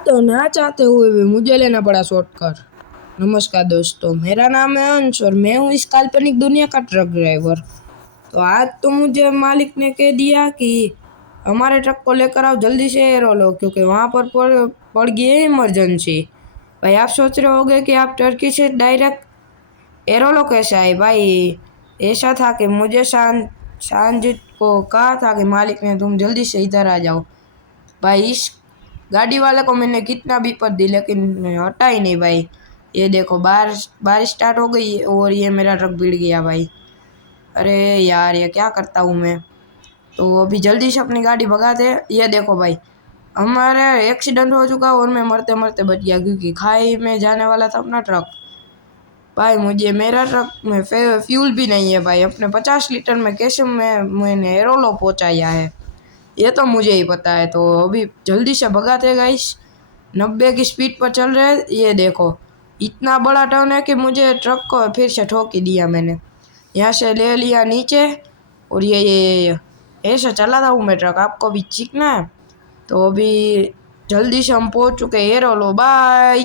तो ना चाहते हुए भी मुझे लेना पड़ा शॉर्टकट। नमस्कार दोस्तों, मेरा नाम है अंश और मैं हूँ इस काल्पनिक दुनिया का ट्रक ड्राइवर। तो आज तो मुझे मालिक ने कह दिया कि हमारे ट्रक को लेकर आओ जल्दी से एरोलो, क्योंकि वहाँ पर पड़ गई है इमरजेंसी। भाई आप सोच रहे होगे कि आप टर्की से डायरेक्ट एरोलो कैसे आए। भाई ऐसा था कि मुझे सांझ को कहा था कि मालिक ने तुम जल्दी से इधर आ जाओ। भाई इस गाड़ी वाले को मैंने कितना भी पर दी लेकिन हटा ही नहीं भाई। ये देखो बारिश स्टार्ट हो गई और ये मेरा ट्रक भिड़ गया भाई। अरे यार ये क्या करता हूँ मैं। तो अभी जल्दी से अपनी गाड़ी भगा दे। ये देखो भाई, हमारा एक्सीडेंट हो चुका और मैं मरते मरते बच गया क्योंकि खाई में जाने वाला था अपना ट्रक। भाई मुझे मेरा ट्रक में फ्यूल भी नहीं है भाई। अपने 50 लीटर में कैसे मैंने एरोलो पहुँचाया है ये तो मुझे ही पता है। तो अभी जल्दी से भगाते गाइस, 90 की स्पीड पर चल रहे हैं। ये देखो इतना बड़ा टर्न है कि मुझे ट्रक को फिर से ठोक ही दिया मैंने। यहाँ से ले लिया नीचे और ये ऐसे चला था मैं ट्रक। आपको भी सीखना है तो अभी जल्दी से हम पहुँच चुके हैं एरोलो। बाय।